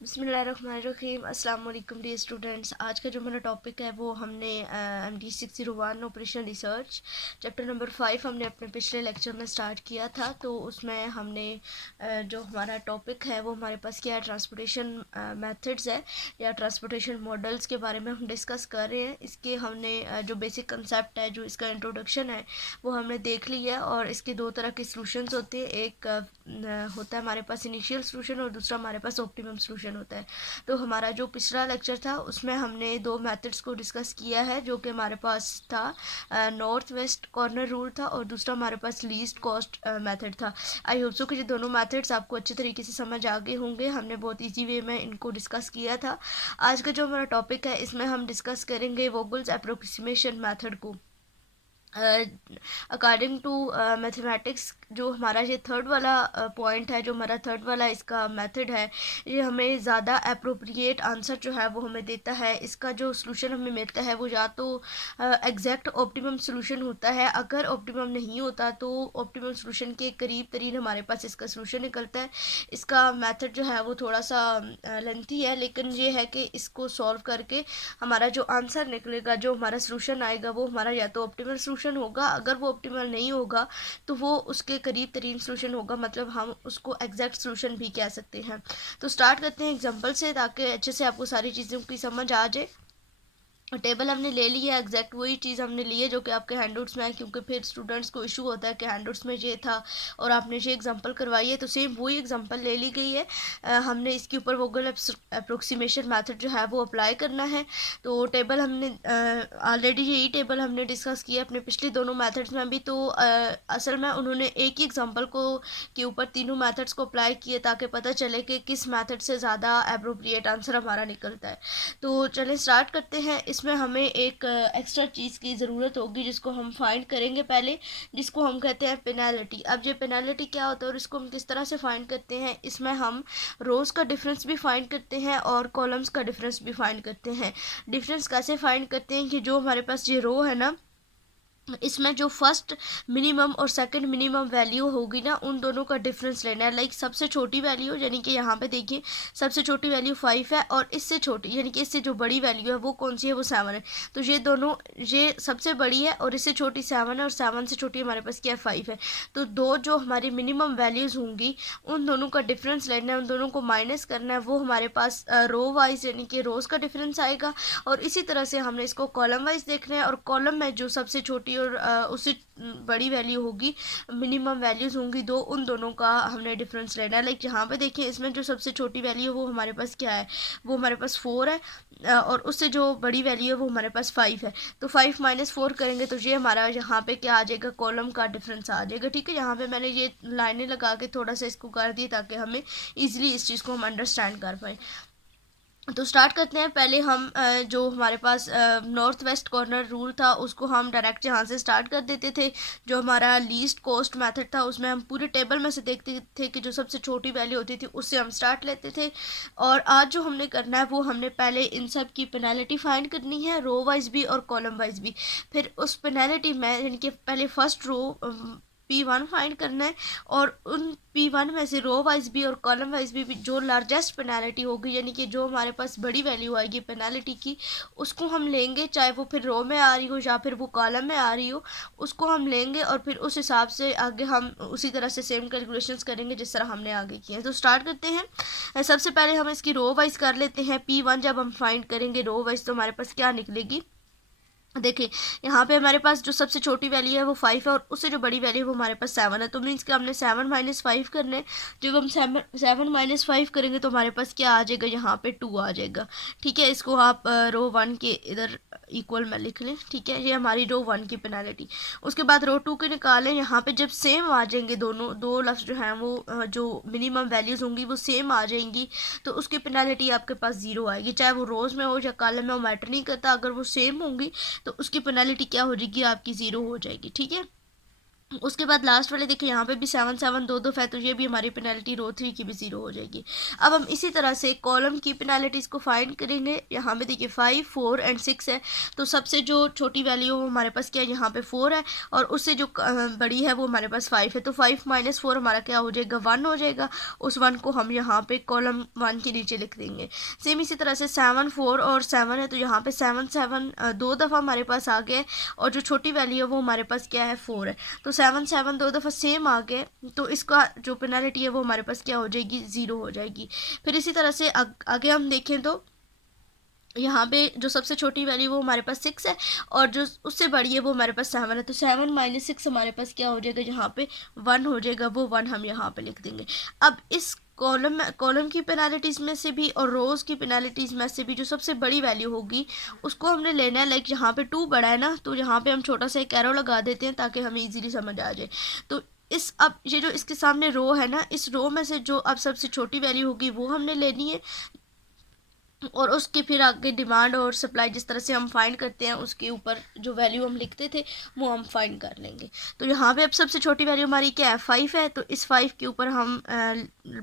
बिस्मिल्लाहिर्रहमानिर्रहीम। अस्सलाम वालेकुम डियर स्टूडेंट्स। आज का जो मेरा टॉपिक है वो हमने MD601 operation research chapter number 5 हमने अपने पिछले लेक्चर में स्टार्ट किया था। तो उसमें हमने जो हमारा टॉपिक है वो हमारे पास क्या है, ट्रांसपोर्टेशन मेथड्स है या ट्रांसपोर्टेशन मॉडल्स के बारे में हम डिस्कस कर रहे हैं। इसके हमने जो बेसिक कंसेप्ट है, जो इसका इंट्रोडक्शन है वो हमने देख लिया है। और इसके दो तरह के सॉल्यूशंस होते हैं, एक होता है हमारे पास इनिशियल सॉल्यूशन और दूसरा हमारे पास ऑप्टिमम सॉल्यूशन होता है। तो हमारा जो पिछला लेक्चर था उसमें हमने दो मेथड्स को डिस्कस किया है, जो कि हमारे पास था नॉर्थ वेस्ट कॉर्नर रूल था और दूसरा हमारे पास लीस्ट कॉस्ट मेथड था। आई होप सो कि ये दोनों मेथड्स आपको अच्छे तरीके से समझ आ गए होंगे। हमने बहुत ईजी वे में इनको डिस्कस किया था। आज का जो हमारा टॉपिक है इसमें हम डिस्कस करेंगे वोगल्स अप्रोक्सीमेशन मेथड को। अकॉर्डिंग टू मैथमेटिक्स जो हमारा ये थर्ड वाला पॉइंट है, जो हमारा थर्ड वाला इसका मेथड है, ये हमें ज़्यादा अप्रोप्रिएट आंसर जो है वो हमें देता है। इसका जो सॉल्यूशन हमें मिलता है वो या तो एग्जैक्ट ऑप्टिमम सॉल्यूशन होता है, अगर ऑप्टिमम नहीं होता तो ऑप्टिमम सॉल्यूशन के करीब तरीन हमारे पास इसका सॉल्यूशन निकलता है। इसका मेथड जो है वो थोड़ा सा लेंथी है, लेकिन ये है कि इसको सॉल्व करके हमारा जो आंसर निकलेगा, जो हमारा सॉल्यूशन आएगा वो हमारा या तो ऑप्टिमल सॉल्यूशन होगा, अगर वो ऑप्टिमल नहीं होगा तो वो उसके करीब तरीन सॉल्यूशन होगा, मतलब हम उसको एग्जैक्ट सॉल्यूशन भी कह सकते हैं। तो स्टार्ट करते हैं एग्जांपल से, ताकि अच्छे से आपको सारी चीज़ों की समझ आ जाए। टेबल हमने ले लिया, एग्जैक्ट वही चीज़ हमने ली है जो कि आपके हैंडआउट्स में है, क्योंकि फिर स्टूडेंट्स को इशू होता है कि हैंडआउट्स में ये था और आपने ये एग्जांपल करवाई है। तो सेम वही एग्जांपल ले ली गई है। हमने इसके ऊपर वोगल अप्रोक्सीमेशन मेथड जो है वो अप्लाई करना है। तो टेबल हमने ऑलरेडी यही टेबल हमने डिस्कस किया अपने पिछले दोनों मेथड्स में भी। तो असल में उन्होंने एक ही एग्जाम्पल को के ऊपर तीनों मेथड्स को अप्लाई किए, ताकि पता चले कि किस मेथड से ज़्यादा अप्रोप्रिएट आंसर हमारा निकलता है। तो चलें स्टार्ट करते हैं। इसमें हमें एक एक्स्ट्रा चीज़ की ज़रूरत होगी जिसको हम फाइंड करेंगे पहले, जिसको हम कहते हैं पेनाल्टी। अब ये पेनाल्टी क्या होता है और इसको हम किस तरह से फाइंड करते हैं, इसमें हम रोज़ का डिफरेंस भी फाइंड करते हैं और कॉलम्स का डिफरेंस भी फाइंड करते हैं। डिफरेंस कैसे फाइंड करते हैं कि जो हमारे पास ये रो है ना, इसमें जो फर्स्ट मिनिमम और सेकंड मिनिमम वैल्यू होगी ना, उन दोनों का डिफरेंस लेना है। लाइक सबसे छोटी वैल्यू, यानी कि यहाँ पे देखिए सबसे छोटी वैल्यू 5 है और इससे छोटी यानी कि इससे जो बड़ी वैल्यू है वो कौन सी है, वो 7 है। तो ये दोनों, ये सबसे बड़ी है और इससे छोटी 7 है और 7 से छोटी हमारे पास क्या है, 5 है। तो दो जो हमारी मिनिमम वैल्यूज़ होंगी उन दोनों का डिफरेंस लेना है, उन दोनों को माइनस करना है। वो हमारे पास रो वाइज यानी कि रोज़ का डिफरेंस आएगा। और इसी तरह से हमने इसको कॉलम वाइज देखना है, और कॉलम में जो सबसे छोटी और उससे बड़ी वैल्यू होगी, मिनिमम वैल्यूज़ होंगी दो, उन दोनों का हमने डिफरेंस लेना है। लाइक यहाँ पे देखिए इसमें जो सबसे छोटी वैल्यू है वो हमारे पास क्या है, वो हमारे पास 4 है, और उससे जो बड़ी वैल्यू है वो हमारे पास 5 है। तो 5 माइनस 4 करेंगे तो ये हमारा यहाँ पे क्या आ जाएगा, कॉलम का डिफरेंस आ जाएगा। ठीक है, यहाँ पे मैंने ये लाइनें लगा के थोड़ा सा इसको कर दी ताकि हमें ईजिली इस चीज़ को हम अंडरस्टैंड कर पाएँ। तो स्टार्ट करते हैं। पहले हम जो हमारे पास नॉर्थ वेस्ट कॉर्नर रूल था उसको हम डायरेक्ट यहाँ से स्टार्ट कर देते थे। जो हमारा लीस्ट कॉस्ट मेथड था उसमें हम पूरे टेबल में से देखते थे कि जो सबसे छोटी वैल्यू होती थी उससे हम स्टार्ट लेते थे। और आज जो हमने करना है वो हमने पहले इन सब की पेनल्टी फाइंड करनी है, रो वाइज भी और कॉलम वाइज भी। फिर उस पेनल्टी में यानी कि पहले फर्स्ट रो P1 फाइंड करना है, और उन P1 में से रो वाइज भी और कॉलम वाइज भी जो लार्जेस्ट पेनाल्टी होगी, यानी कि जो हमारे पास बड़ी वैल्यू आएगी पेनाल्टी की, उसको हम लेंगे, चाहे वो फिर रो में आ रही हो या फिर वो कॉलम में आ रही हो, उसको हम लेंगे। और फिर उस हिसाब से आगे हम उसी तरह से सेम कैलकुलेशंस करेंगे जिस तरह हमने आगे किए हैं। तो स्टार्ट करते हैं। सबसे पहले हम इसकी रो वाइज कर लेते हैं। P1 जब हम फाइंड करेंगे रो वाइज तो हमारे पास क्या निकलेगी, देखिए यहाँ पे हमारे पास जो सबसे छोटी वैल्यू है वो 5 है और उससे जो बड़ी वैल्यू है वो हमारे पास 7 है। तो मीन्स कि हमने 7 माइनस 5 करना है। जब हम 7 माइनस 5 करेंगे तो हमारे पास क्या आ जाएगा, यहाँ पे 2 आ जाएगा। ठीक है, इसको आप रो 1 के इधर इक्वल में लिख लें। ठीक है, ये हमारी रो 1 की पेनल्टी। उसके बाद रो 2 के निकालें। यहाँ पे जब सेम आ जाएंगे दोनों दो लफ्ज़ जो हैं वो जो मिनिमम वैल्यूज़ होंगी वो सेम आ जाएंगी, तो उसकी पेनल्टी आपके पास 0 आएगी। चाहे वो रोज़ में हो या कॉलम में हो, मैटर नहीं करता, अगर वो सेम होंगी तो उसकी पेनल्टी क्या हो जाएगी, आपकी ज़ीरो हो जाएगी। ठीक है, उसके बाद लास्ट वाले देखिए यहाँ पे भी 7 7 दो दो है, तो ये भी हमारी पेनल्टी रो 3 की भी 0 हो जाएगी। अब हम इसी तरह से कॉलम की पेनल्टीज़ को फाइंड करेंगे। यहाँ पे देखिए 5 4 एंड 6 है, तो सबसे जो छोटी वैल्यू वो हमारे पास क्या है, यहाँ पे 4 है, और उससे जो बड़ी है वो हमारे पास 5 है, तो 5 माइनस 4 हमारा क्या हो जाएगा, 1 हो जाएगा। उस 1 को हम यहाँ पे कॉलम 1 के नीचे लिख देंगे। सेम इसी तरह से 7 4 और 7 है, तो यहाँ पे 7 7 दो दफ़ा हमारे पास आ गया है, और जो छोटी वैल्यू है वो हमारे पास क्या है, 4 है, तो 7 7 दो दफ़ा सेम आ गए, तो इसका जो पेनल्टी है वो हमारे पास क्या हो जाएगी, 0 हो जाएगी। फिर इसी तरह से आगे हम देखें तो यहाँ पे जो सबसे छोटी वैल्यू वो हमारे पास 6 है, और जो उससे बड़ी है वो हमारे पास 7 है, तो 7 माइनस 6 हमारे पास क्या हो जाएगा, यहाँ पे 1 हो जाएगा, वो 1 हम यहाँ पे लिख देंगे। अब इस कॉलम की पेनाल्टीज़ में से भी और रोज़ की पेनाल्टीज़ में से भी जो सबसे बड़ी वैल्यू होगी उसको हमने लेना है। लाइक यहाँ पे 2 बड़ा है ना, तो यहाँ पे हम छोटा सा एक एरो लगा देते हैं ताकि हमें इजीली समझ आ जाए। तो अब ये जो इसके सामने रो है ना, इस रो में से जो अब सबसे छोटी वैल्यू होगी वो हमने लेनी है, और उसके फिर आगे डिमांड और सप्लाई जिस तरह से हम फाइंड करते हैं उसके ऊपर जो वैल्यू हम लिखते थे वो हम फाइंड कर लेंगे। तो यहाँ पे अब सबसे छोटी वैल्यू हमारी क्या है, 5 है, तो इस 5 के ऊपर हम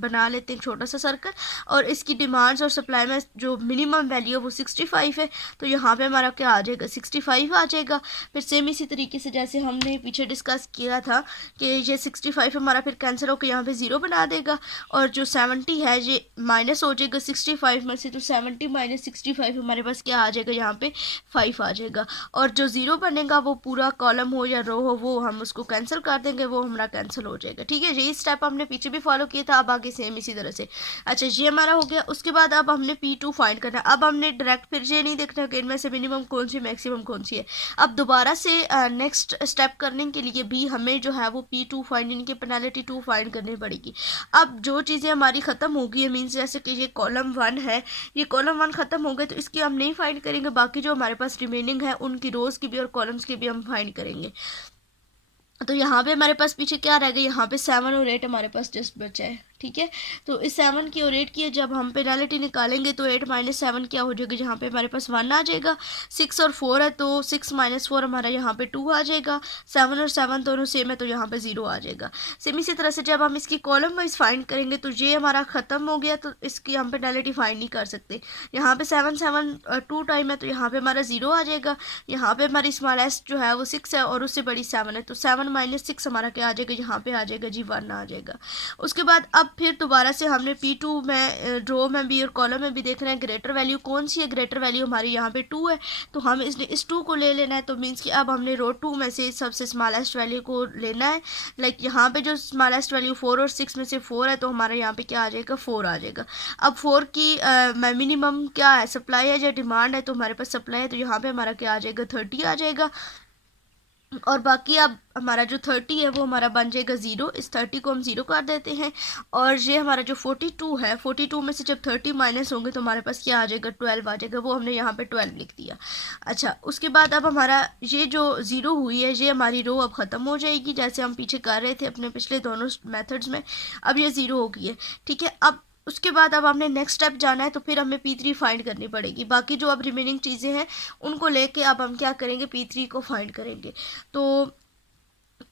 बना लेते हैं छोटा सा सर्कल, और इसकी डिमांड्स और सप्लाई में जो मिनिमम वैल्यू है वो 65 है, तो यहाँ पे हमारा क्या आ जाएगा, 65 आ जाएगा। फिर सेम इसी तरीके से जैसे हमने पीछे डिस्कस किया था कि ये 65 हमारा फिर कैंसिल होकर यहाँ पे 0 बना देगा, और जो 70 है ये माइनस हो जाएगा 65 में से, तो 70 माइनस 65 हमारे पास क्या आ जाएगा, यहाँ पे 5 आ जाएगा, और जो 0 बनेगा वो पूरा कॉलम हो या रो हो वो हम उसको कैंसिल कर देंगे, वो हमारा कैंसिल हो जाएगा। ठीक है, यही स्टेप हमने पीछे भी फॉलो किया था, अब आगे सेम इसी तरह से। अच्छा, ये हमारा हो गया। उसके बाद अब हमने P2 फाइंड करना है। अब हमने डायरेक्ट फिर ये नहीं देखना कि इनमें से मिनिमम कौन सी मैक्सिमम कौन सी है। अब दोबारा से नेक्स्ट स्टेप करने के लिए भी हमें जो है वो P2 फाइंड, इनकी पेनल्टी 2 फाइंड करनी पड़ेगी। अब जो चीज़ें हमारी ख़त्म होगी, मीन्स जैसे कि ये कॉलम 1 है, ये कॉलम 1 ख़त्म हो गए, तो इसकी हम नहीं फाइंड करेंगे, बाकी जो हमारे पास रिमेनिंग है उनकी रोज़ की भी और कॉलम्स की भी हम फाइंड करेंगे। तो यहाँ पे हमारे पास पीछे क्या रह गया, यहाँ पे 7 और 8 हमारे पास जस्ट बचा है। ठीक है, तो इस 7 की और 8 की जब हम पेनल्टी निकालेंगे तो 8 माइनस 7 क्या हो जाएगा, जहाँ पे हमारे पास 1 आ जाएगा। 6 और 4 है, तो 6 माइनस 4 हमारा यहाँ पे 2 आ जाएगा। 7 और 7 दोनों सेम है, तो यहाँ पे 0 आ जाएगा। सेम इसी तरह से जब हम इसकी कॉलम वाइज फाइंड करेंगे तो ये हमारा ख़त्म हो गया, तो इसकी हम पेनल्टी फाइंड नहीं कर सकते। यहाँ पे 7 7 2 टाइम है, तो यहाँ पे हमारा 0 आ जाएगा। यहाँ पे हमारी स्मॉलेस्ट जो है वो 6 है, और उससे बड़ी 7 है, तो 7 माइनस 6 हमारा क्या आ जाएगा, यहाँ पे आ जाएगा जी 1 आ जाएगा। उसके बाद अब फिर दोबारा से हमने P2 में रो में भी और कॉलम में भी देखना है ग्रेटर वैल्यू कौन सी है। ग्रेटर वैल्यू हमारी यहाँ पे 2 है, तो हम इस 2 को ले लेना है, तो मीन्स कि अब हमने रो 2 में से सबसे स्मॉलेस्ट वैल्यू को लेना है। लाइक यहाँ पे जो स्मॉलेस्ट वैल्यू 4 और 6 में से 4 है, तो हमारा यहाँ पे क्या आ जाएगा, 4 आ जाएगा। अब 4 की मिनिमम क्या है, सप्लाई है या डिमांड है, तो हमारे पास सप्लाई है, तो यहाँ पे हमारा क्या आ जाएगा, 30 आ जाएगा। और बाकी अब हमारा जो 30 है वो हमारा बन जाएगा 0। इस 30 को हम 0 कर देते हैं, और ये हमारा जो 42 है, 42 में से जब 30 माइनस होंगे तो हमारे पास क्या आ जाएगा, 12 आ जाएगा, वो हमने यहाँ पे 12 लिख दिया। अच्छा, उसके बाद अब हमारा ये जो 0 हुई है, ये हमारी रो अब ख़त्म हो जाएगी, जैसे हम पीछे कर रहे थे अपने पिछले दोनों मेथड्स में। अब ये 0 हो गई है। ठीक है, अब उसके बाद अब हमने नेक्स्ट स्टेप जाना है, तो फिर हमें P3 फाइंड करनी पड़ेगी। बाकी जो अब रिमेनिंग चीज़ें हैं उनको लेके अब हम क्या करेंगे, P3 को फाइंड करेंगे। तो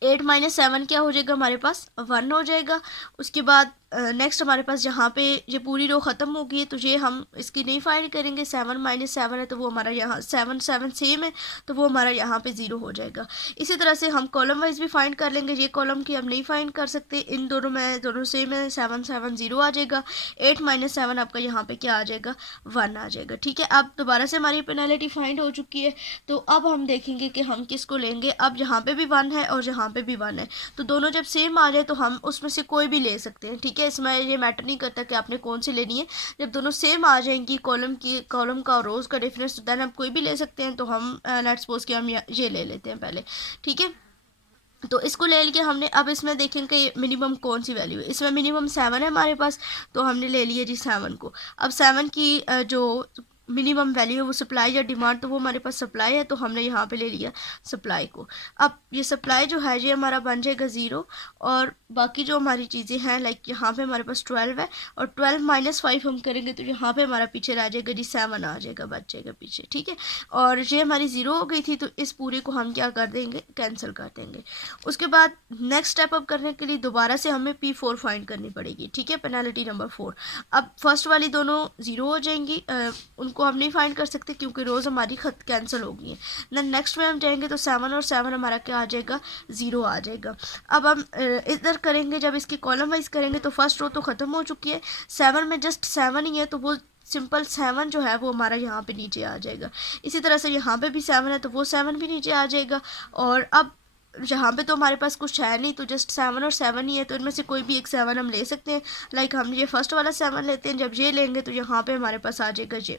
8 माइनस 7 क्या हो जाएगा, हमारे पास 1 हो जाएगा। उसके बाद नेक्स्ट हमारे पास जहाँ पे ये पूरी रो ख़त्म हो गई, तो ये हम इसकी नहीं फाइंड करेंगे। 7 माइनस 7 है, तो वो हमारा यहाँ 7 7 सेम है, तो वो हमारा यहाँ पे 0 हो जाएगा। इसी तरह से हम कॉलम वाइज भी फाइंड कर लेंगे। ये कॉलम की हम नहीं फाइंड कर सकते, इन दोनों में दोनों सेम है, 7 7 0 आ जाएगा। 8 माइनस 7 आपका यहाँ पे क्या आ जाएगा, 1 आ जाएगा। ठीक है, अब दोबारा से हमारी पेनल्टी फाइंड हो चुकी है, तो अब हम देखेंगे कि हम किसको लेंगे। अब यहाँ पे भी 1 है और यहाँ पे भी 1 है, तो दोनों जब सेम आ जाए तो हम उसमें से कोई भी ले सकते हैं। ठीक है, इसमें ये मैटर नहीं करता कि आपने कौन सी लेनी है। जब दोनों सेम आ जाएंगी, कॉलम का और रोज़ का डिफरेंस, तो देन आप कोई भी ले सकते हैं। तो हम लेट्स सपोज कि हम ये ले लेते हैं पहले। ठीक है, तो इसको ले लिया हमने। अब इसमें देखेंगे मिनिमम कौन सी वैल्यू है। इसमें मिनिमम 7 है हमारे पास, तो हमने ले लिया जी 7 को। अब 7 की जो मिनिमम वैल्यू है वो सप्लाई या डिमांड, तो वो हमारे पास सप्लाई है तो हमने यहाँ पे ले लिया सप्लाई को। अब ये सप्लाई जो है ये हमारा बन जाएगा 0, और बाकी जो हमारी चीज़ें हैं लाइक यहाँ पे हमारे पास 12 है, और 12 माइनस 5 हम करेंगे तो यहाँ पे हमारा पीछे रह जाएगा जी 7 आ जाएगा, बच जाएगा पीछे, ठीक है। और ये हमारी 0 हो गई थी तो इस पूरे को हम क्या कर देंगे, कैंसिल कर देंगे। उसके बाद नेक्स्ट स्टेप अप करने के लिए दोबारा से हमें P4 फाइंड करनी पड़ेगी, ठीक है, पेनल्टी नंबर 4। अब फर्स्ट वाली दोनों 0 हो जाएंगी, उनको हम नहीं फाइंड कर सकते क्योंकि रोज़ हमारी खत कैंसिल हो गई है। देन नेक्स्ट में हम जाएंगे तो 7 और 7 हमारा क्या आ जाएगा, 0 आ जाएगा। अब हम इधर करेंगे, जब इसकी कॉलम वाइज करेंगे तो फर्स्ट रो तो ख़त्म हो चुकी है, 7 में जस्ट 7 ही है तो वो सिंपल 7 जो है वो हमारा यहाँ पे नीचे आ जाएगा। इसी तरह से यहाँ पे भी 7 है तो वो 7 भी नीचे आ जाएगा। और अब यहाँ पे तो हमारे पास कुछ है नहीं तो जस्ट 7 और 7 ही है, तो इनमें से कोई भी एक 7 हम ले सकते हैं। लाइक हम ये फर्स्ट वाला 7 लेते हैं, जब ये लेंगे तो यहाँ पे हमारे पास आ जाएगा ये।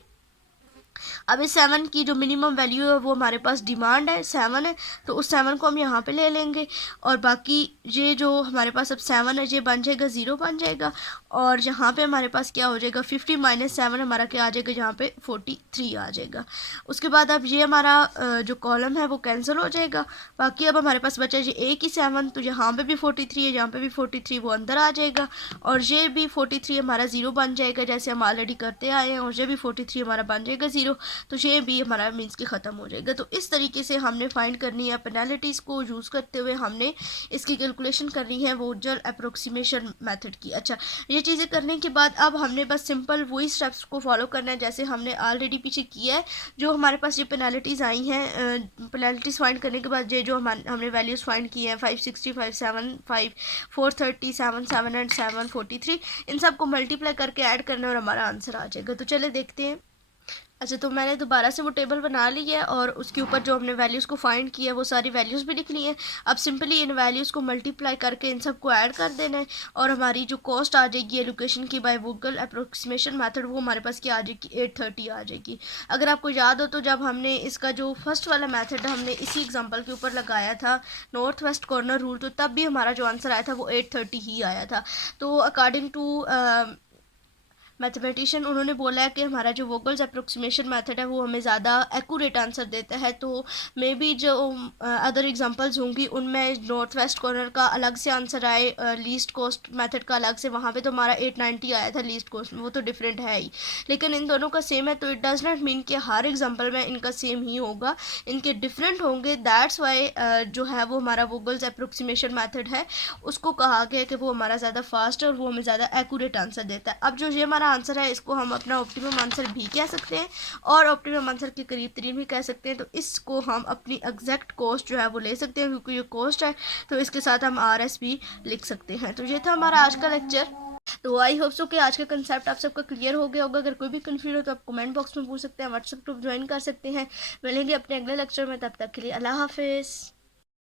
अब इस 7 की जो मिनिमम वैल्यू है वो हमारे पास डिमांड है 7 है, तो उस 7 को हम यहाँ पे ले लेंगे। और बाकी ये जो हमारे पास अब 7 है ये बन जाएगा 0 बन जाएगा। और यहाँ पे हमारे पास क्या हो जाएगा, 50 माइनस 7 हमारा क्या आ जाएगा, यहाँ पे 43 आ जाएगा। उसके बाद अब ये हमारा जो कॉलम है वो कैंसिल हो जाएगा। बाकी अब हमारे पास बचा ये एक ही 7, तो यहाँ पे भी 43 है, यहाँ पे भी 43, वो अंदर आ जाएगा। और ये भी 43 हमारा 0 बन जाएगा जैसे हम ऑलरेडी करते आए हैं, और ये भी 43 हमारा बन जाएगा 0, तो ये भी हमारा मीन्स कि ख़त्म हो जाएगा। तो इस तरीके से हमने फाइंड करनी है, पेनल्टीज़ को यूज़ करते हुए हमने इसकी कैलकुलेशन करनी है वोगल अप्रोक्सीमेशन मेथड की। अच्छा, ये चीज़ें करने के बाद अब हमने बस सिंपल वही स्टेप्स को फॉलो करना है जैसे हमने ऑलरेडी पीछे किया है। जो हमारे पास ये पेनल्टीज़ आई हैं, पेनल्टीज़ फाइंड करने के बाद ये जो हमने वैल्यूज़ फाइंड की हैं 565, 7, 430, 7 एंड 743, इन सब को मल्टीप्लाई करके ऐड करना और हमारा आंसर आ जाएगा। तो चले देखते हैं। अच्छा, तो मैंने दोबारा से वो टेबल बना ली है और उसके ऊपर जो हमने वैल्यूज़ को फाइंड किया है वो सारी वैल्यूज़ भी लिख ली है। अब सिंपली इन वैल्यूज़ को मल्टीप्लाई करके इन सब को ऐड कर देना है और हमारी जो कॉस्ट आ जाएगी एलोकेशन की बाय वोगल अप्रोक्सीमेशन मेथड वो हमारे पास क्या आ जाएगी, 830 आ जाएगी। अगर आपको याद हो तो जब हमने इसका जो फर्स्ट वाला मेथड हमने इसी एग्जाम्पल के ऊपर लगाया था नॉर्थ वेस्ट कॉर्नर रूल, तो तब भी हमारा जो आंसर आया था वो 830 ही आया था। तो अकॉर्डिंग टू मैथमेटिशियन उन्होंने बोला है कि हमारा जो वोगल्स अप्रोक्सीमेशन मेथड है वो हमें ज़्यादा एक्यूरेट आंसर देता है। तो मे बी जो अदर एग्जांपल्स होंगी उनमें नॉर्थ वेस्ट कॉर्नर का अलग से आंसर आए, लीस्ट कॉस्ट मेथड का अलग से, वहाँ पे तो हमारा 890 आया था लीस्ट कॉस्ट में, वो तो डिफरेंट है ही। लेकिन इन दोनों का सेम है तो इट डज़ नॉट मीन कि हर एग्जाम्पल में इनका सेम ही होगा, इनके डिफरेंट होंगे। दैट्स वाई जो है वो हमारा वोगल्स अप्रोक्सीमेशन मेथड है उसको कहा गया कि वो हमारा ज़्यादा फास्ट है और वो हमें ज़्यादा एक्यूरेट आंसर देता है। अब जो ये हमारा आंसर है इसको हम अपना ऑप्टिमम आंसर भी कह सकते हैं और ऑप्टिमम आंसर के करीब तरीन भी कह सकते हैं। तो इसको हम अपनी एग्जैक्ट कॉस्ट जो है वो ले सकते हैं क्योंकि ये कॉस्ट है, तो इसके साथ हम RS भी लिख सकते हैं। तो ये था हमारा आज का लेक्चर। तो आई होप सो कि आज का कंसेप्ट आप सबका क्लियर हो गया होगा। अगर कोई भी कंफ्यूज हो तो आप कमेंट बॉक्स में पूछ सकते हैं, व्हाट्सएप ग्रुप ज्वाइन कर सकते हैं। मिलेंगे अपने अगले लेक्चर में, तब तक के लिए अल्लाह हाफिज़।